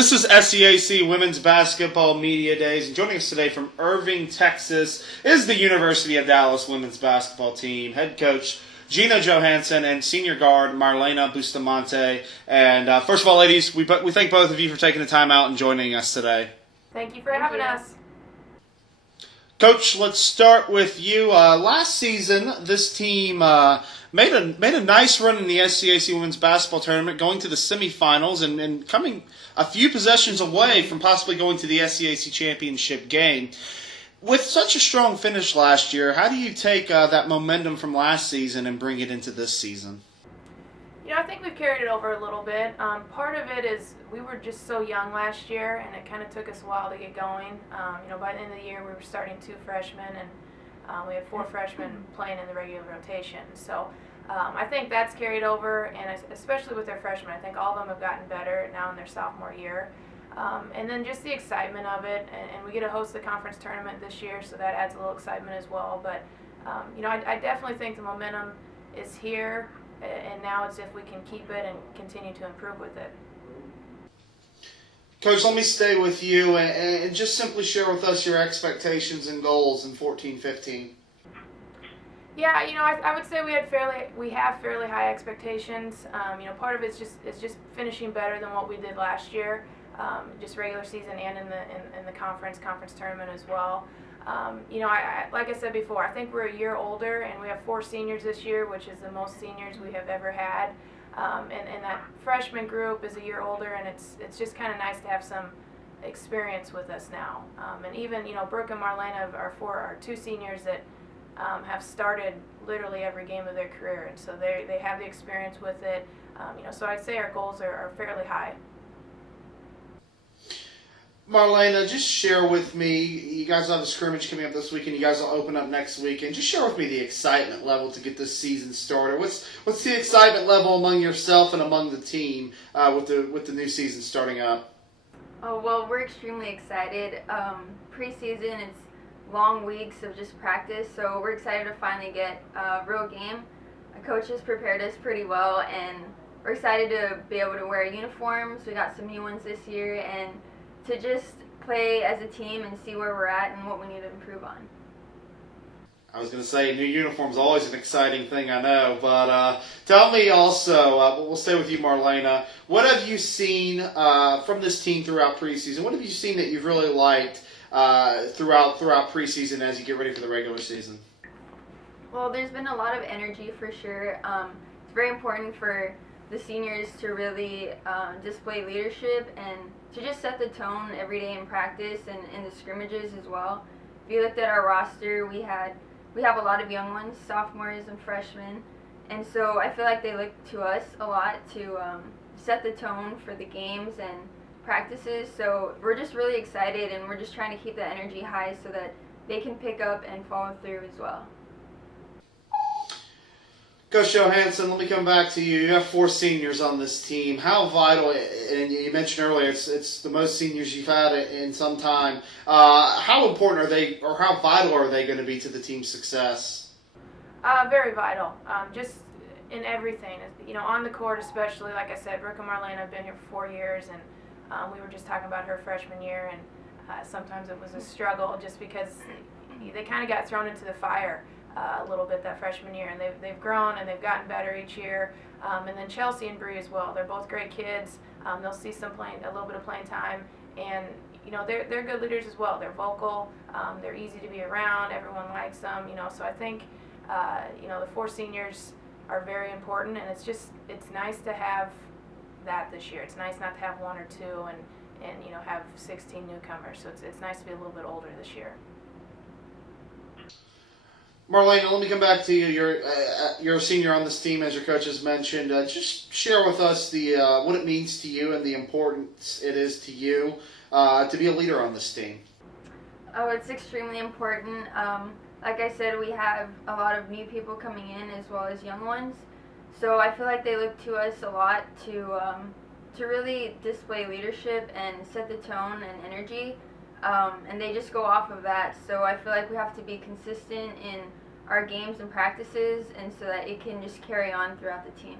This is SCAC Women's Basketball Media Days, and joining us today from Irving, Texas, is the University of Dallas Women's Basketball Team head coach Gina Johansson and senior guard Marlena Bustamante. And first of all, ladies, we thank both of you for taking the time out and joining us today. Thank you for having us. Coach, let's start with you. Last season, this team made a nice run in the SCAC Women's Basketball Tournament, going to the semifinals and coming a few possessions away from possibly going to the SCAC Championship game. With such a strong finish last year, how do you take that momentum from last season and bring it into this season? I think we've carried it over a little bit. Part of it is we were just so young last year, and it kind of took us a while to get going. By the end of the year, we were starting 2 freshmen, and we had 4 freshmen playing in the regular rotation. So I think that's carried over, and especially with their freshmen, I think all of them have gotten better now in their sophomore year. And then just the excitement of it, and we get to host the conference tournament this year, so that adds a little excitement as well. But I definitely think the momentum is here. And now it's if we can keep it and continue to improve with it. Coach, let me stay with you and just simply share with us your expectations and goals in 14-15. Yeah, I would say we have fairly high expectations. Part of it's just finishing better than what we did last year, just regular season and in the conference tournament as well. Like I said before, I think we're a year older, and we have 4 seniors this year, which is the most seniors we have ever had. And that freshman group is a year older, and it's just kind of nice to have some experience with us now. And even, Brooke and Marlena are 2 seniors that have started literally every game of their career, and so they have the experience with it. So I'd say our goals are fairly high. Marlena, just share with me, you guys have a scrimmage coming up this weekend, you guys will open up next week, and just share with me the excitement level to get this season started. What's the excitement level among yourself and among the team with the new season starting up? Oh, well, we're extremely excited. Preseason, it's long weeks of just practice, so we're excited to finally get a real game. The coaches prepared us pretty well, and we're excited to be able to wear uniforms. We got some new ones this year, and to just play as a team and see where we're at and what we need to improve on. I was going to say, new uniform's always an exciting thing, I know, but tell me also, we'll stay with you, Marlena, what have you seen from this team throughout preseason? What have you seen that you've really liked throughout preseason as you get ready for the regular season? Well, there's been a lot of energy for sure. It's very important for the seniors to really display leadership and to just set the tone every day in practice and in the scrimmages as well. If you looked at our roster, we have a lot of young ones, sophomores and freshmen, and so I feel like they look to us a lot to set the tone for the games and practices. So we're just really excited, and we're just trying to keep the energy high so that they can pick up and follow through as well. Coach Johansson, let me come back to you. You have 4 seniors on this team. How vital, and you mentioned earlier, it's the most seniors you've had in some time. How important are they, or how vital are they going to be to the team's success? Very vital, just in everything. On the court especially, like I said, Brooke and Marlena have been here for 4 years, and we were just talking about her freshman year, and sometimes it was a struggle just because they kind of got thrown into the fire a little bit that freshman year, and they've grown and they've gotten better each year. And then Chelsea and Bree as well. They're both great kids. They'll see a little bit of playing time, and they're good leaders as well. They're vocal. They're easy to be around. Everyone likes them. So I think the 4 seniors are very important, and it's nice to have that this year. It's nice not to have 1 or 2 and have 16 newcomers. So it's nice to be a little bit older this year. Marlena, let me come back to you. You're a senior on this team, as your coach has mentioned. Just share with us what it means to you and the importance it is to you to be a leader on this team. Oh, it's extremely important. Like I said, we have a lot of new people coming in as well as young ones. So I feel like they look to us a lot to really display leadership and set the tone and energy. And they just go off of that. So I feel like we have to be consistent in our games and practices, and so that it can just carry on throughout the team.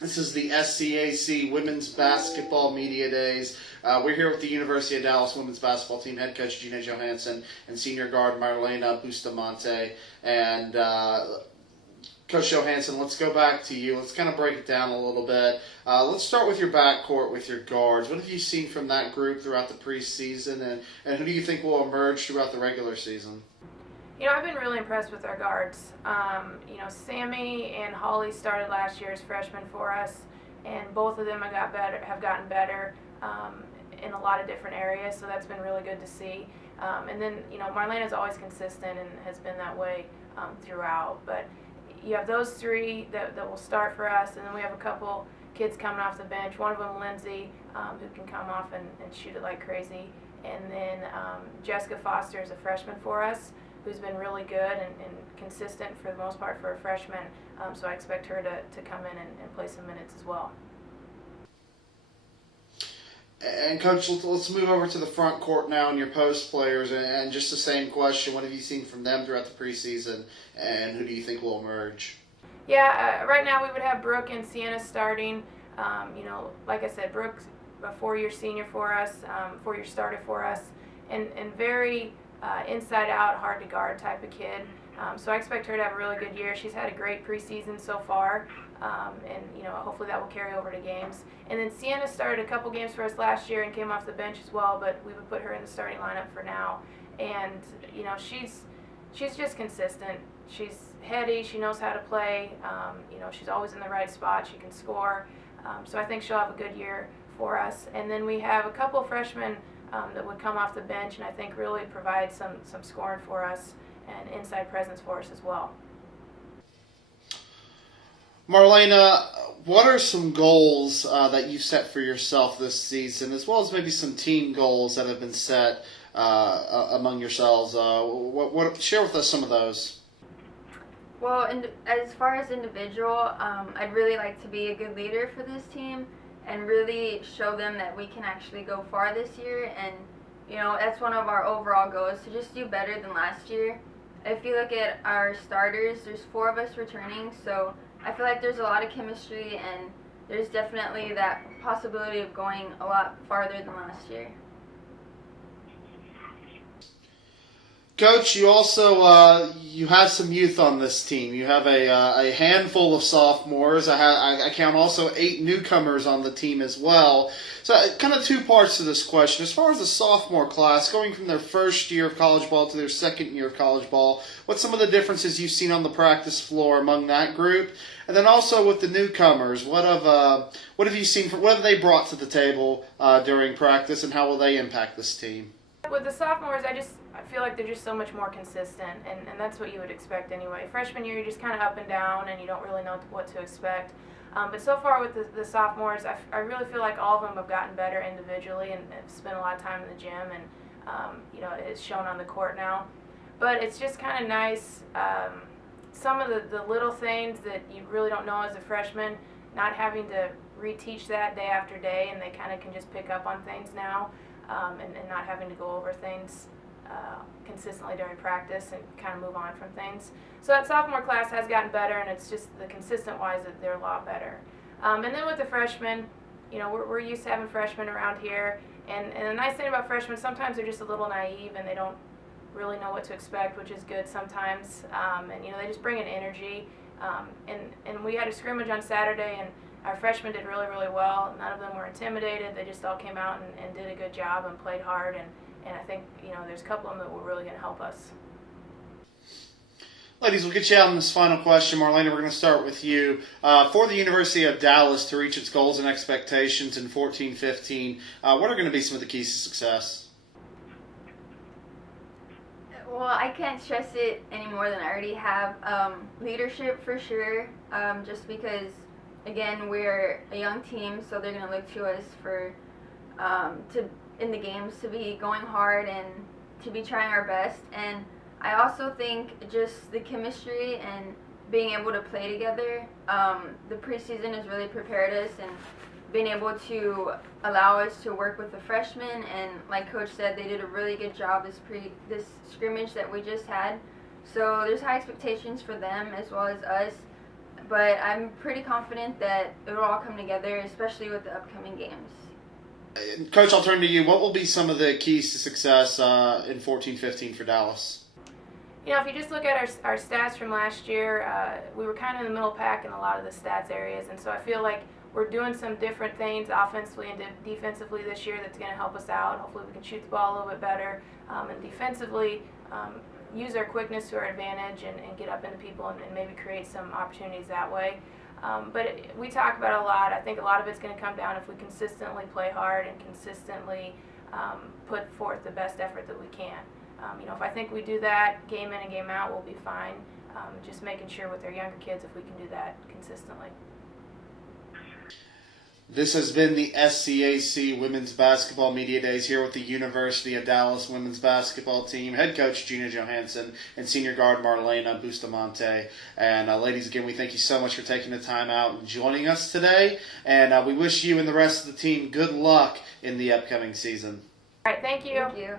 This is the SCAC Women's Basketball Media Days. We're here with the University of Dallas women's basketball team head coach Gina Johansson and senior guard Marlena Bustamante. And Coach Johansson, let's go back to you. Let's kind of break it down a little bit. Let's start with your backcourt with your guards. What have you seen from that group throughout the preseason, and who do you think will emerge throughout the regular season? I've been really impressed with our guards. Sammy and Holly started last year as freshmen for us, and both of them have gotten better in a lot of different areas, so that's been really good to see. And then, Marlena's always consistent and has been that way throughout. But you have those three that will start for us, and then we have a couple kids coming off the bench. One of them, Lindsay, who can come off and shoot it like crazy. And then Jessica Foster is a freshman for us, who's been really good and consistent for the most part for a freshman. So I expect her to come in and play some minutes as well. And Coach, let's move over to the front court now and your post players. And just the same question, what have you seen from them throughout the preseason, and who do you think will emerge? Yeah, right now we would have Brooke and Sienna starting. Like I said, Brooke's a four-year senior for us, four-year starter for us, and very inside out, hard to guard type of kid. So I expect her to have a really good year. She's had a great preseason so far, and hopefully that will carry over to games. And then Sienna started a couple games for us last year and came off the bench as well, but we would put her in the starting lineup for now. And she's just consistent. She's heady. She knows how to play. She's always in the right spot. She can score. So I think she'll have a good year for us. And then we have a couple freshmen that would come off the bench and I think really provide some scoring for us and inside presence for us as well. Marlena, what are some goals that you've set for yourself this season, as well as maybe some team goals that have been set among yourselves? Share with us some of those. Well, as far as individual, I'd really like to be a good leader for this team and really show them that we can actually go far this year. And, that's one of our overall goals, to just do better than last year. If you look at our starters, there's 4 of us returning, so I feel like there's a lot of chemistry and there's definitely that possibility of going a lot farther than last year. Coach, you also you have some youth on this team. You have a handful of sophomores. I count also 8 newcomers on the team as well. So kind of 2 parts to this question. As far as the sophomore class, going from their first year of college ball to their second year of college ball, what's some of the differences you've seen on the practice floor among that group? And then also with the newcomers, what have you seen? What have they brought to the table during practice, and how will they impact this team? With the sophomores, I feel like they're just so much more consistent, and that's what you would expect anyway. Freshman year, you're just kind of up and down, and you don't really know what to expect. But so far with the sophomores, I really feel like all of them have gotten better individually and have spent a lot of time in the gym, and it's shown on the court now. But it's just kind of nice, some of the little things that you really don't know as a freshman, not having to reteach that day after day, and they kind of can just pick up on things now. And not having to go over things consistently during practice and kind of move on from things. So that sophomore class has gotten better, and it's just the consistent wise that they're a lot better. And then with the freshmen, we're used to having freshmen around here, and the nice thing about freshmen, sometimes they're just a little naive and they don't really know what to expect, which is good sometimes. And they just bring an energy. And we had a scrimmage on Saturday, and our freshmen did really, really well. None of them were intimidated. They just all came out and did a good job and played hard. And I think, there's a couple of them that were really going to help us. Ladies, we'll get you out on this final question. Marlena, we're going to start with you. For the University of Dallas to reach its goals and expectations in 14-15, what are going to be some of the keys to success? Well, I can't stress it any more than I already have. Leadership for sure, just because, again, we're a young team, so they're going to look to us for in the games to be going hard and to be trying our best. And I also think just the chemistry and being able to play together. The preseason has really prepared us and been able to allow us to work with the freshmen. And like Coach said, they did a really good job this scrimmage that we just had. So there's high expectations for them as well as us. but I'm pretty confident that it will all come together, especially with the upcoming games. Coach, I'll turn to you. What will be some of the keys to success in 14-15 for Dallas? You know, if you just look at our stats from last year, we were kind of in the middle pack in a lot of the stats areas, and so I feel like we're doing some different things offensively and defensively this year that's going to help us out. Hopefully we can shoot the ball a little bit better, and defensively use our quickness to our advantage and get up into people and maybe create some opportunities that way. We talk about it a lot. I think a lot of it's going to come down if we consistently play hard and consistently put forth the best effort that we can. You know, if I think we do that game in and game out, we'll be fine. Just making sure with our younger kids if we can do that consistently. This has been the SCAC Women's Basketball Media Days here with the University of Dallas Women's Basketball Team, head coach Gina Johansson and senior guard Marlena Bustamante. And ladies, again, we thank you so much for taking the time out and joining us today. And we wish you and the rest of the team good luck in the upcoming season. All right, thank you. Thank you.